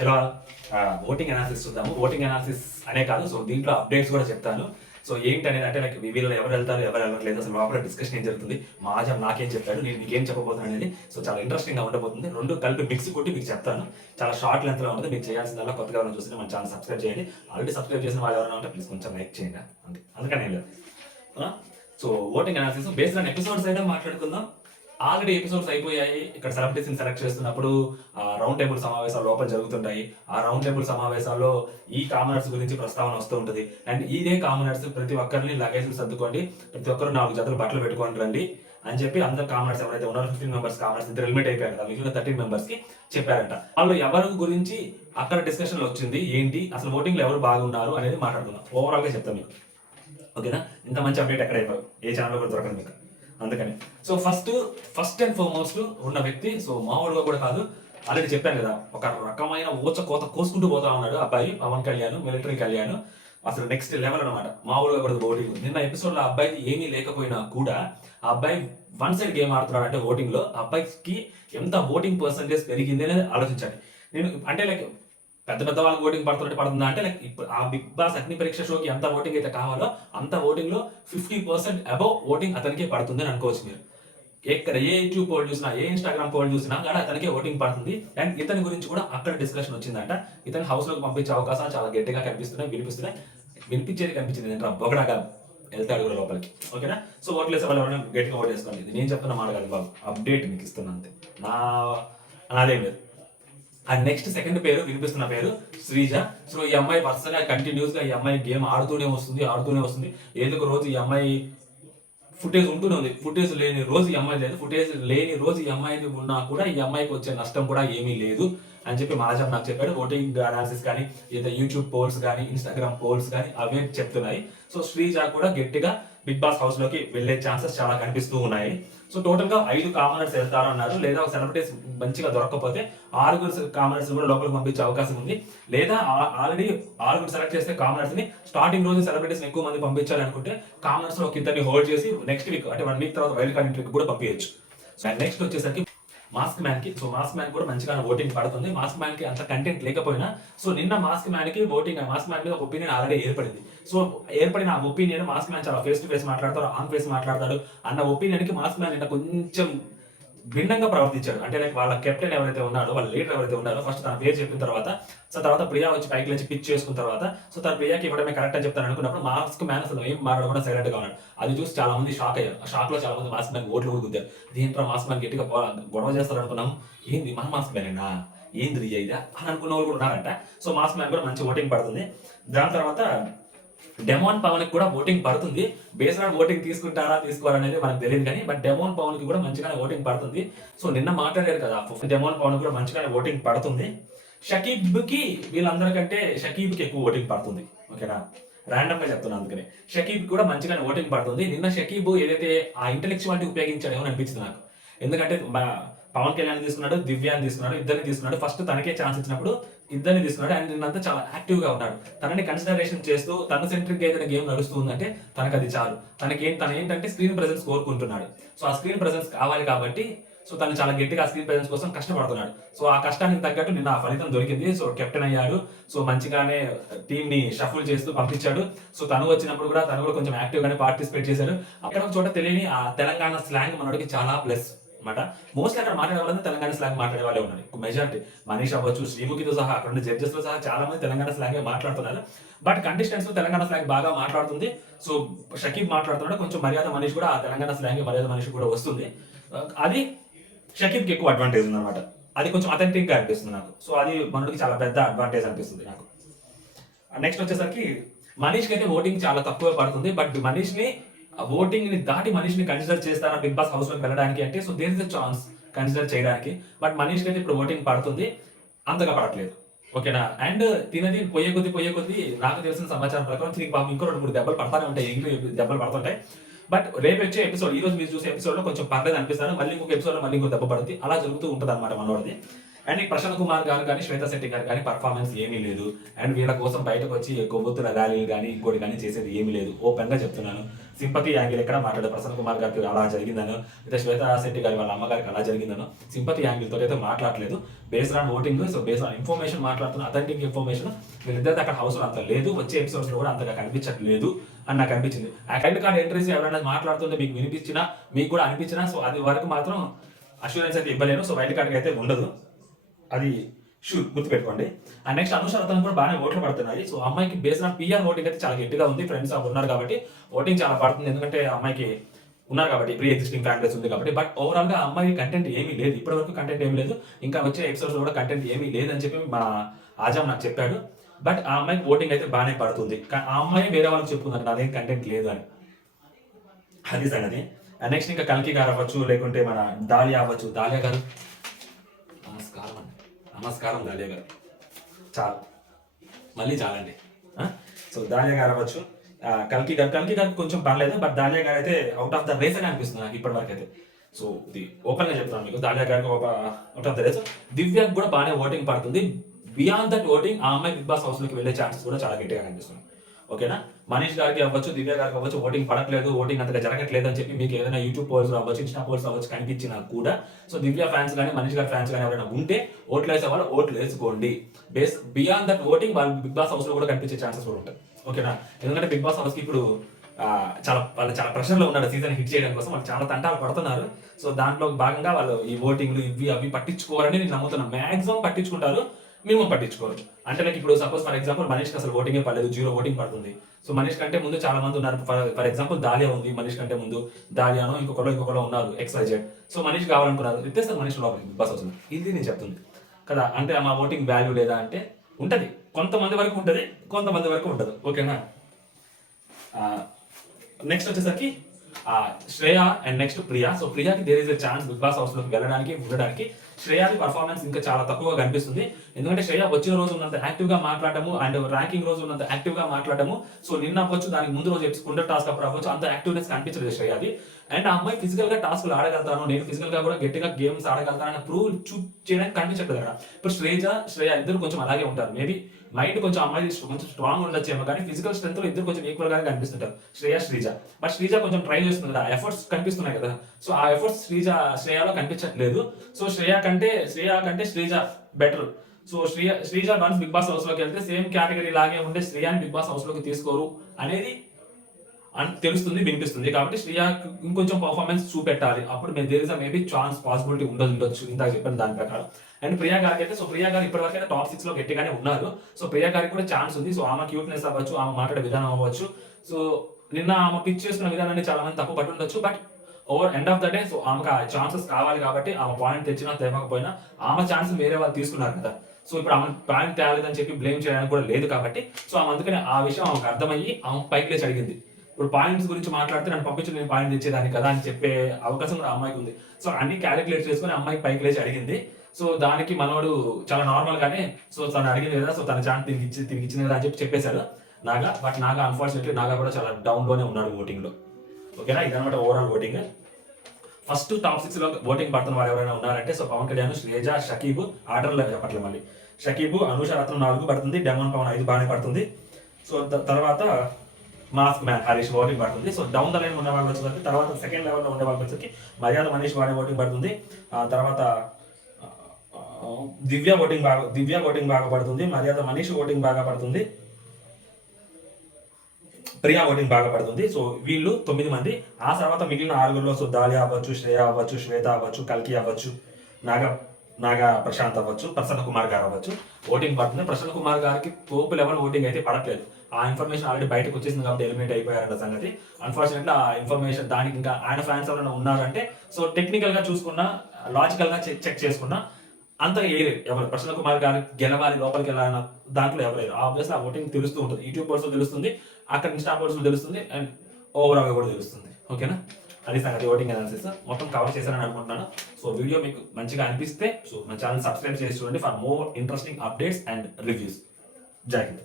Hello, voting analysis చూద్దాము. Voting analysis అనే కాదు, సో దీంట్లో అప్డేట్స్ కూడా చెప్తాను. సో ఏంటి అనేది అంటే లైక్ వీళ్ళు ఎవరు వెళ్తారు, ఎవరు వెళ్ళట్లేదు, అసలు లోపల డిస్కషన్ ఏం జరుగుతుంది, మాజం నాకేం చెప్పాడు, నేను మీకేం చెప్పబోతున్నాను అనేది సో చాలా ఇంట్రెస్టింగ్గా ఉండబోతుంది. రెండు కలిపి మిక్స్ కొట్టి మీకు చెప్తాను. చాలా షార్ట్ లెంత్లో ఉంటుంది. మీకు చేయాల్సిందల్లా కొత్తగా ఎవరైనా చూస్తే మన ఛానల్ సబ్స్క్రైబ్ చేయండి. ఆల్రెడీ సబ్స్క్రైబ్ చేసిన వాళ్ళు ఎవరైనా ఉంటే ప్లీజ్ కొంచెం లైక్ చేయండి. అందుకని ఏం లేదు. So voting analysis based on episodes అయితే మాట్లాడుకుందాం. ఆల్రెడీ ఎపిసోడ్స్ అయిపోయాయి. ఇక్కడ సెలబ్రిటీస్ని సెలెక్ట్ చేస్తున్నప్పుడు రౌండ్ టేబుల్ సమావేశాలు లోపల జరుగుతుంటాయి. ఆ రౌండ్ టేబుల్ సమావేశాల్లో ఈ కామనర్స్ గురించి ప్రస్తావన వస్తూ ఉంటుంది. అండ్ ఇదే కామనర్స్ ప్రతి ఒక్కరిని లగేజ్ సర్దుకోండి, ప్రతి ఒక్కరు 4 జతలు బట్టలు పెట్టుకోండి రండి అని చెప్పి అందరు కామనర్స్ ఎవరైతే ఉన్నారో 15 మెంబర్స్ కామనర్స్ ఇద్దరు ఎలిమినేట్ అయిపోయారు కదా, మిగిలిన 13 మెంబర్స్ కి చెప్పారంట. వాళ్ళు ఎవరి గురించి అక్కడ డిస్కషన్ వచ్చింది ఏంటి, అసలు ఓటింగ్ లో ఎవరు బాగున్నారు అనేది మాట్లాడుకుందాం. ఓవరాల్ గా చెప్తాను మీకు. ఓకేనా? ఇంత మంచి అప్డేట్ ఎక్కడ అయిపోయి ఏ ఛానల్లో కూడా దొరకదు మీకు. అందుకని సో ఫస్ట్ అండ్ ఫార్మోస్ట్ ఉన్న వ్యక్తి, సో మామూలుగా కూడా కాదు, ఆల్రెడీ చెప్పాను కదా, ఒక రకమైన ఊచ కోత కోసుకుంటూ పోతా ఉన్నాడు అబ్బాయి పవన్ కళ్యాణ్, మిలిటరీ కళ్యాణ్. అసలు నెక్స్ట్ లెవెల్ అనమాట, మామూలుగా కూడా ఓటింగ్. నిన్న ఎపిసోడ్ లో అబ్బాయికి ఏమీ లేకపోయినా కూడా ఆ అబ్బాయి వన్ సైడ్ గేమ్ ఆడుతున్నాడు. అంటే ఓటింగ్ లో అబ్బాయికి ఎంత ఓటింగ్ పర్సంటేజ్ పెరిగింది అనేది ఆలోచించండి. నేను అంటే లైక్ పెద్ద పెద్ద వాళ్ళకి ఓటింగ్ పడుతుందా అంటే లైక్ ఇప్పుడు ఆ బిగ్ బాస్ అగ్ని పరీక్ష షోకి ఎంత ఓటింగ్ అయితే కావాలో అంత ఓటింగ్ లో 50% అబౌవ్ ఓటింగ్ అతనికే పడుతుంది అని అనుకోవచ్చు మీరు. ఎక్కడ ఏ యూట్యూబ్ పోల్ చూసినా, ఏ ఇన్స్టాగ్రామ్ పోల్ చూసినా కానీ అతనికే ఓటింగ్ పడుతుంది. అండ్ ఇతని గురించి కూడా అక్కడ డిస్కషన్ వచ్చిందంట. ఇతని హౌస్ లోకి పంపించే అవకాశాలు చాలా గట్టిగా వినిపిస్తున్నాయి. వినిపించేది కనిపించింది అంటే బొగడాగా వెళ్తాడు కూడా లోపలికి. ఓకేనా? సో ఓట్లు వేసే వాళ్ళు ఎవరైనా గట్టిగా ఓట్ వేసుకోండి. ఇది నేను చెప్తున్న మాట కాదు బాబు, అప్డేట్ మీకు ఇస్తున్నా అంతే. నాదేం లేదు. అండ్ నెక్స్ట్ సెకండ్ పేరు వినిపిస్తున్న పేరు శ్రీజ. సో ఈ అమ్మాయి వరుసగా కంటిన్యూస్ గా ఈ అమ్మాయి గేమ్ ఆడుతూనే వస్తుంది. ఏదో ఒక రోజు ఈ అమ్మాయి ఫుటేజ్ ఉంటూనే ఉంది. ఫుటేజ్ లేని రోజు ఈ అమ్మాయి లేదు. ఫుటేజ్ లేని రోజు ఈ అమ్మాయికి ఉన్నా కూడా ఈ అమ్మాయికి వచ్చే నష్టం కూడా ఏమీ లేదు అని చెప్పి మాజం నాకు చెప్పాడు. ఓటింగ్ అనాలిసిస్ కానీ, ఏదో యూట్యూబ్ పోల్స్ కానీ, ఇన్స్టాగ్రామ్ పోల్స్ కానీ అవే చెప్తున్నాయి. సో శ్రీజ కూడా గట్టిగా బిగ్ బాస్ హౌస్ లోకి వెళ్లే ఛాన్సెస్ చాలా కనిపిస్తూ ఉన్నాయి. సో టోటల్ గా 5 కామనర్స్ వెళ్తారు అన్నారు. లేదా ఒక సెలబ్రిటీస్ మంచిగా దొరకకపోతే 6 కామనర్స్ కూడా లోపలికి పంపించే అవకాశం ఉంది. లేదా ఆల్రెడీ 6 సెలెక్ట్ చేస్తే కామనర్స్ ని స్టార్టింగ్ రోజు సెలబ్రిటీస్ ఎక్కువ మంది పంపించాలి అనుకుంటే కామనర్స్ లో ఒక ఇద్దరిని హోల్డ్ చేసి నెక్స్ట్ వీక్ అంటే 1 వీక్ తర్వాత వైల్డ్ కార్డ్ ఎంట్రీకి కూడా పంపించచ్చు. అండ్ నెక్స్ట్ వచ్చేసరికి మాస్క్ మ్యాన్ కి. సో మాస్క్ మ్యాన్ కూడా మంచిగా ఓటింగ్ పడుతుంది. మాస్క్ మ్యాన్ కి అంత కంటెంట్ లేకపోయినా సో నిన్న మాస్క్ మ్యాన్ కి ఓటింగ్, మాస్క్ మ్యాన్ మీద ఒక ఒపీనియన్ ఆల్రెడీ ఏర్పడింది. సో ఏర్పడిన ఆ ఒపీనియన్ మాస్క్ మ్యాన్ చాలా ఫేస్ టు ఫేస్ మాట్లాడతాడు, ఆన్ ఫేస్ మాట్లాడతాడు అన్న ఒపీనియన్ కి మాస్క్ మ్యాన్ నిన్న కొంచెం భిన్నంగా ప్రవర్తించాడు. అంటే లైక్ వాళ్ళ కెప్టెన్ ఎవరైతే ఉన్నాడో, వాళ్ళ లీడర్ ఎవరైతే ఉన్నారో, ఫస్ట్ తన పేరు చెప్పిన తర్వాత సో తర్వాత ప్రియా వచ్చి పైకి లేచి పిచ్ చేసుకున్న తర్వాత సో తన ప్రియాకి ఇవ్వడమే కరెక్ట్ అని చెప్తాను అనుకున్నప్పుడు మాస్క్ మ్యాన్ అసలు ఏం మాట్లాడకుండా సైలెంట్ గా ఉన్నాడు. అది చూసి చాలా మంది షాక్ అయ్యారు. ఆ షాక్ లో చాలా మంది మాస్క్ మ్యాన్ ఓట్లు కూడా గుద్దారు. దీంట్లో మాస్క్ మ్యాన్ గట్టిగా గొడవ చేస్తారు అనుకున్నాము. ఏంది మన మాస్క్ మ్యానేనా, ఏంది రియా ఇదా అని అనుకున్న వాళ్ళు కూడా ఉన్నారంట. సో మాస్క్ మ్యాన్ కూడా మంచి ఓటింగ్ పడుతుంది. దాని తర్వాత డెమోన్ పవన్ కి కూడా ఓటింగ్ పడుతుంది. బేస్డ్ ఆన్ ఓటింగ్ తీసుకుంటారా తీసుకోవాలనేది మనకు తెలియదు కానీ బట్ డెమోన్ పవన్ కి కూడా మంచిగానే ఓటింగ్ పడుతుంది. సో నిన్న మాట్లాడారు కదా, డెమోన్ పవన్ కూడా మంచిగానే ఓటింగ్ పడుతుంది. షకీబ్ కి వీళ్ళందరికంటే షకీబ్ కి ఎక్కువ ఓటింగ్ పడుతుంది. ఓకేనా? ర్యాండమ్ గా చెప్తున్నాను. అందుకని షకీబ్ కూడా మంచిగానే ఓటింగ్ పడుతుంది. నిన్న షకీబ్ ఏదైతే ఆ ఇంటెలెక్చువాలిటీ ఉపయోగించాడేమో అనిపించింది నాకు. ఎందుకంటే పవన్ కళ్యాణ్ తీసుకున్నాడు, దివ్యాన్ని తీసుకున్నాడు, ఇద్దరిని తీసుకున్నాడు. ఫస్ట్ తనకే ఛాన్స్ ఇచ్చినప్పుడు ఇద్దరిని తీసుకున్నాడు. అండ్ నిన్నంతా చాలా యాక్టివ్ గా ఉన్నాడు. తనని కన్సిడరేషన్ చేస్తూ తన సెంట్రిక్ ఏదైనా గేమ్ నడుస్తుందంటే తనకు అది చాలు. తన ఏంటంటే స్క్రీన్ ప్రెసెన్స్ కోరుకుంటున్నాడు. సో ఆ స్క్రీన్ ప్రెసెన్స్ కావాలి కాబట్టి సో తను చాలా గట్టిగా స్క్రీన్ ప్రెసెన్స్ కోసం కష్టపడుతున్నాడు. సో ఆ కష్టానికి తగ్గట్టు నిన్న ఆ ఫలితం దొరికింది. సో కెప్టెన్ అయ్యాడు. సో మంచిగానే టీమ్ ని షఫుల్ చేస్తూ పంపించాడు. సో తను వచ్చినప్పుడు కూడా తను కూడా కొంచెం యాక్టివ్ గానే పార్టిసిపేట్ చేశాడు. అక్కడ ఒక చోట తెలియని ఆ తెలంగాణ స్లాంగ్ మనోడికి చాలా ప్లస్ అనమాట. మోస్ట్లీ అక్కడ మాట్లాడే వాళ్ళంతా తెలంగాణ స్లాంగ్ మాట్లాడే వాళ్ళే ఉన్నారు. మెజారిటీ మనీష్ అవ్వచ్చు, శ్రీముఖితో సహా అక్కడ ఉన్న జడ్జెస్ తో సహా చాలా మంది తెలంగాణ స్లాంగ్ మాట్లాడుతున్నారు. బట్ కంటెస్టెంట్స్ తెలంగాణ స్లాంగ్ బాగా మాట్లాడుతుంది. సో షకీబ్ మాట్లాడుతున్నాడు, కొంచెం మర్యాద మనీష్ కూడా ఆ తెలంగాణ స్లాంగ్ మర్యాద మనీష్ కూడా వస్తుంది. అది షకీబ్ కి ఎక్కువ అడ్వాంటేజ్ ఉంది అనమాట. అది కొంచెం అథెంటిక్ గా అనిపిస్తుంది నాకు. సో అది మనకి చాలా పెద్ద అడ్వాంటేజ్ అనిపిస్తుంది నాకు. నెక్స్ట్ వచ్చేసరికి మనీష్ కి అయితే ఓటింగ్ చాలా తక్కువ పడుతుంది. బట్ మనీష్ ని ఓటింగ్ ని దాటి మనీష్ ని కన్సిడర్ చేస్తారా బిగ్ బాస్ హౌస్ లోకి వెళ్ళడానికి అంటే so there is a chance consider చేయడానికి. బట్ మనీష్ కి అయితే ఇప్పుడు ఓటింగ్ పడుతుంది, అంతగా పడట్లేదు. ఓకేనా? అండ్ తినది పోయే కొద్ది నాకు తెలిసిన సమాచారం ప్రకారం తిరిగి పాపం ఇంకో 2-3 దెబ్బలు పడతానే ఉంటాయి, దెబ్బలు పడుతుంటాయి. బట్ రేపు వచ్చే ఎపిసోడ్, ఈ రోజు మీరు చూసే ఎపిసోడ్ లో కొంచెం పర్లేదు అనిపిస్తారు. మళ్ళీ ఇంకొక ఎపిసోడ్ లో మళ్ళీ ఇంకో దెబ్బ పడుతుంది. అలా జరుగుతూ ఉంటుంది అనమాట మనోడిది. అండ్ ఈ ప్రశాంత్ కుమార్ గారు కానీ శ్వేతా శెట్టి గారు కానీ పర్ఫార్మెన్స్ ఏమీ లేదు. అండ్ వీళ్ళ కోసం బయటకు వచ్చి కొవ్వొత్తుల ర్యాలీలు కానీ ఇంకోటి కానీ చేసేది ఏమీ లేదు. ఓపెన్ గా చెప్తున్నాను, సింపతి యాంగిల్ ఎక్కడ మాట్లాడదు. ప్రశాంత్ కుమార్ గారికి అలా జరిగిందనో, అయితే శ్వేతా శెట్టి గారి వాళ్ళ అమ్మగారికి అలా జరిగిందనో సింపతి యాంగిల్ తోటి అయితే మాట్లాడలేదు. Based on voting, so based on information మాట్లాడుతున్న, అథెంటిక్ ఇన్ఫర్మేషన్. వీళ్ళిద్దరితో అక్కడ హౌస్ లో అంత లేదు, వచ్చే ఎపిసోడ్స్ లో కూడా అంతగా కనిపించట్లేదు అని నాకు అనిపించింది. ఆ కైండ్ కార్డ్ ఎంట్రీస్ ఎవరైనా మాట్లాడుతుంటే మీకు వినిపించినా, మీకు కూడా అనిపించినా, సో అది వరకు మాత్రం అష్యూరెన్స్ అయితే ఇవ్వలేను. సో వైల్డ్ కార్డ్ అయితే ఉండదు, అది షూర్ గుర్తుపెట్టుకోండి. అండ్ నెక్స్ట్ అనుష రతన్ కూడా బాగానే ఓట్లు పడుతున్నాయి. సో అమ్మాయికి బేస్డ్ ఆన్ పిఆర్ ఓటింగ్ అయితే చాలా గట్టిగా ఉంది. ఫ్రెండ్స్ ఉన్నారు కాబట్టి ఓటింగ్ చాలా పడుతుంది, ఎందుకంటే అమ్మాయికి ఉన్నారు కాబట్టి, ప్రీ ఎగ్జిస్టింగ్ ఫ్యాన్ బేస్ ఉంది కాబట్టి. బట్ ఓవరాల్ గా అమ్మాయి కంటెంట్ ఏమీ లేదు, ఇప్పటి వరకు కంటెంట్ ఏమీ లేదు. ఇంకా వచ్చే ఎపిసోడ్స్ లో కూడా కంటెంట్ ఏమీ లేదని చెప్పి మా ఆజామ్ నాకు చెప్పాడు. బట్ ఆ అమ్మాయికి ఓటింగ్ అయితే బాగానే పడుతుంది. ఆ అమ్మాయి వేరే వాళ్ళకి చెప్పుకుందంట నాదేం కంటెంట్ లేదు అని, అది సంగతి. అండ్ నెక్స్ట్ ఇంకా కల్కి గారు అవ్వచ్చు, లేకుంటే మన దాలియా అవ్వచ్చు. దాలియా గారు నమస్కారం దాలియా గారు, చాలు మళ్ళీ చాలండి. సో దాలియా గారు అవ్వచ్చు, కల్కి గారికి కొంచెం పర్లేదు. బట్ దాలియా గారు అయితే అవుట్ ఆఫ్ ద రేస్ అని అనిపిస్తుంది నాకు ఇప్పటి వరకు అయితే. సో ఇది ఓపెన్ గా చెప్తాను మీకు, దాలియా గారికి అవుట్ ఆఫ్ ద రేస్. దివ్యాకి కూడా బాగానే ఓటింగ్ పడుతుంది. బియాండ్ దట్ ఓటింగ్ ఆ అమ్మాయి బిగ్ బాస్ హౌస్ లోకి వెళ్ళే ఛాన్సెస్ కూడా చాలా గట్టిగా కనిపిస్తుంది. ఓకేనా, మనీష్ గారికి అవ్వచ్చు, దివ్య గారికి అవ్వచ్చు ఓటింగ్ పడట్లేదు, ఓటింగ్ అంతగా జరగట్లేదు అని చెప్పి మీకు ఏదైనా యూట్యూబ్ పోల్స్ అవ్వచ్చు, ఇన్స్టా పోల్స్ అవ్వచ్చు కనిపించినా కూడా, సో దివ్య ఫ్యాన్స్ కానీ మనీష్ గారి ఫ్యాన్స్ కానీ ఎవరైనా ఉంటే ఓట్లు వేసే వాళ్ళు ఓట్లు వేసుకోండి. బియాండ్ దట్ ఓటింగ్ వాళ్ళు బిగ్ బాస్ హౌస్ లో కూడా కనిపించే ఛాన్సెస్ కూడా ఉంటాయి. ఓకేనా, ఎందుకంటే బిగ్ బాస్ హౌస్ కి ఇప్పుడు వాళ్ళు చాలా ప్రెషర్ లో ఉన్నారు సీజన్ హిట్ చేయడం కోసం, వాళ్ళు చాలా తంటాలు పడుతున్నారు. సో దాంట్లో భాగంగా వాళ్ళు ఈ ఓటింగ్లు ఇవి అవి పట్టించుకోవాలని నేను నమ్ముతున్నాను. మాక్సిమం పట్టించుకుంటారు, మినిమం పట్టించుకోరు. అంటే లైక్ ఇప్పుడు సపోజ్ ఫర్ ఎగ్జాంపుల్ మనీష్ అసలు ఓటింగే పడలేదు, 0 ఓటింగ్ పడుతుంది. సో మనీష్ కంటే ముందు చాలా మంది ఉన్నారు. ఫర్ ఎగ్జాంపుల్ దాలియా ఉంది, మనీష్ కంటే ముందు దాలియానో ఇంకొకరు ఉన్నారు XYZ. సో మనీష్ కావాలనుకున్నారు, ఇచ్చేస్తారు మనీష్ లోపలికి బిగ్ బాస్ వస్తుంది. ఇది నేను చెప్తుంది కదా. అంటే మా ఓటింగ్ వాల్యూ లేదా అంటే ఉంటది, కొంతమంది వరకు ఉంటది, కొంతమంది వరకు ఉండదు. ఓకేనా, నెక్స్ట్ వచ్చేసరికి Shreya and next Priya. So ప్రియాకి there is a chance Bigg Boss house లోకి వెళ్ళడానికి ఉండడానికి. శ్రేయాది పర్ఫార్మెన్స్ ఇంకా చాలా తక్కువగా కనిపిస్తుంది, ఎందుకంటే శ్రేయ వచ్చిన రోజు ఉన్నంత యాక్టివ్ గా మాట్లాడము అండ్ ర్యాంకింగ్ రోజు ఉన్నంత యాక్టివ్ గా మాట్లాడము, సో నిన్న అవ్వచ్చు, దానికి ముందు రోజు ఎప్పుడు టాస్క్ అప్పుడు అవ్వచ్చు, అంత యాక్టివ్నెస్ కనిపించలేదు శ్రేయాది. అండ్ ఆ అమ్మాయి ఫిజికల్ గా టాస్క్లు ఆడగలుగుతాను, నేను ఫిజికల్ గా కూడా గట్టిగా గేమ్స్ ఆడగలుగుతాను అని ప్రూవ్ చేయడానికి కనిపించట్లేదు అక్కడ. ఇప్పుడు శ్రేయ ఇద్దరు కొంచెం అలాగే ఉంటారు. మేబీ మైండ్ కొంచెం అమ్మాయి కొంచెం స్ట్రాంగ్ ఉండొచ్చేమో, కానీ ఫిజికల్ స్ట్రెంత్ లో ఇద్దరు కొంచెం ఈక్వల్ గా కనిపిస్తుంటారు శ్రేయ. బట్ శ్రీజ కొంచెం ట్రై చేస్తుంది కదా, ఎఫర్ట్స్ కనిపిస్తున్నాయి కదా. సో ఆ ఎఫర్ట్స్ శ్రేయలో కనిపించట్లేదు. సో శ్రేయ కంటే Sreeja better. So Sreeja once Bigg Boss house లోకి వెళ్తే సేమ్ కేటగిరీ లాగే ఉండే శ్రేయాని బిగ్ బాస్ హౌస్ లోకి తీసుకోరు అనేది తెలుస్తుంది, వినిపిస్తుంది. కాబట్టి శ్రేయ ఇంకొంచెం పర్ఫార్మెన్స్ చూపెట్టాలి, అప్పుడు there is maybe chance possibility ఉండొచ్చు ఇందాక చెప్పిన దాని ప్రకారం. అండ్ ప్రియా గారికి అయితే, సో ప్రియా గారు ఇప్పటి వరకు టాప్ 6 లో గట్టిగానే ఉన్నారు. సో ప్రియా గారికి కూడా ఛాన్స్ ఉంది. సో ఆమె క్యూట్నెస్ అవ్వచ్చు, ఆమె మాట్లాడే విధానం అవ్వచ్చు, సో నిన్న ఆమె పిచ్ చేసుకున్న విధానాన్ని చాలా మంది తప్పు పట్టి ఉండొచ్చు. But over end of the day, so ఆమెకు ఆ ఛాన్సెస్ కావాలి కాబట్టి ఆమె పాయింట్ తెచ్చినా తేవకపోయినా ఆమె ఛాన్స్ వేరే వాళ్ళు తీసుకున్నారు కదా. సో ఇప్పుడు ఆమె పాయింట్ తేలేదని చెప్పి బ్లేమ్ చేయడానికి కూడా లేదు కాబట్టి, సో ఆమె అందుకనే ఆ విషయం ఆమెకు అర్థమయ్యి ఆమె పైకి లేచి అడిగింది. ఇప్పుడు పాయింట్స్ గురించి మాట్లాడితే నన్ను పంపించి నేను పాయింట్ తెచ్చేదాన్ని కదా అని చెప్పే అవకాశం కూడా అమ్మాయికి ఉంది. సో అన్ని క్యాలిక్యులేట్ చేసుకుని అమ్మాయి పైకి లేచి అడిగింది. సో దానికి మనోడు చాలా నార్మల్ గానే, సో తను అడిగింది కదా, సో తన ఛాన్స్ తిరిగి ఇచ్చింది కదా అని చెప్పేశాడు నాగా. బట్ నాగా అన్ఫార్చునేట్లీ నాగా కూడా చాలా డౌన్ లోనే ఉన్నాడు ఓటింగ్ లో. ఓకేనా, ఇదనమాట ఓవరాల్ ఓటింగ్. ఫస్ట్ టాప్ 6 లో ఓటింగ్ పడుతున్న వారు ఎవరైనా ఉన్నారంటే, సో పవన్ కళ్యాణ్, శ్రేజ, షకీబు, ఆర్డర్లో చెప్పట్లేదు మళ్ళీ, షకీబు, అనూష రత్నం 4 పడుతుంది, డెమన్ పవన్ 5 బాగానే పడుతుంది. సో తర్వాత మాస్క్ మ్యాన్ హరీష్ ఓటింగ్ పడుతుంది. సో డౌన్ ద లైన్ ఉన్న వాళ్ళకి వచ్చేసరికి, తర్వాత సెకండ్ లెవెల్లో ఉండే వాళ్ళకి వచ్చేసరికి మర్యాద మనీష్ వాడే ఓటింగ్ పడుతుంది. తర్వాత దివ్య ఓటింగ్ బాగా పడుతుంది, మర్యాద మనీష్ ఓటింగ్ బాగా పడుతుంది, ప్రియా ఓటింగ్ బాగా పడుతుంది. సో వీళ్ళు 9 మంది. ఆ తర్వాత మిగిలిన 6 సో దాలియా అవ్వచ్చు, శ్రేయ అవ్వచ్చు, శ్వేత అవ్వచ్చు, కల్కి అవ్వచ్చు, నాగా ప్రశాంత్ అవ్వచ్చు, ప్రసన్న కుమార్ గారు అవ్వచ్చు ఓటింగ్ పడుతుంది. ప్రసన్న కుమార్ గారికి తోపు లెవెల్ ఓటింగ్ అయితే పడట్లేదు. ఆ ఇన్ఫర్మేషన్ ఆల్రెడీ బయటకు వచ్చేసింది కాబట్టి ఎలిమినేట్ అయిపోయారన్న సంగతి. అన్ఫార్చునేట్లీ ఆ ఇన్ఫర్మేషన్ దానికి ఇంకా ఆయన ఫ్యాన్స్ ఎవరైనా ఉన్నారంటే, సో టెక్నికల్ గా చూసుకున్నా, లాజికల్ గా చెక్ చేసుకున్నా అంతగా వేయలేదు ఎవరు. ప్రసన్న కుమార్ గారు గెలవాలి, లోపలికి వెళ్ళాలన్న దాంట్లో ఎవరు ఆబ్వియస్లీ ఆ ఓటింగ్ తెలుస్తూ ఉంటుంది. యూట్యూబ్ పర్సన్ తెలుస్తుంది, అక్కడ ఇన్స్టా పర్సన్ తెలుస్తుంది, అండ్ ఓవరాల్ కూడా తెలుస్తుంది. ఓకేనా, అది సంగతి ఓటింగ్ అనాలిసిస్ మొత్తం కవర్ చేశానని అనుకుంటున్నాను. సో వీడియో మీకు మంచిగా అనిపిస్తే, సో మన ఛానల్ సబ్స్క్రైబ్ చేసి చూడండి for more interesting updates and reviews. జై హింద్.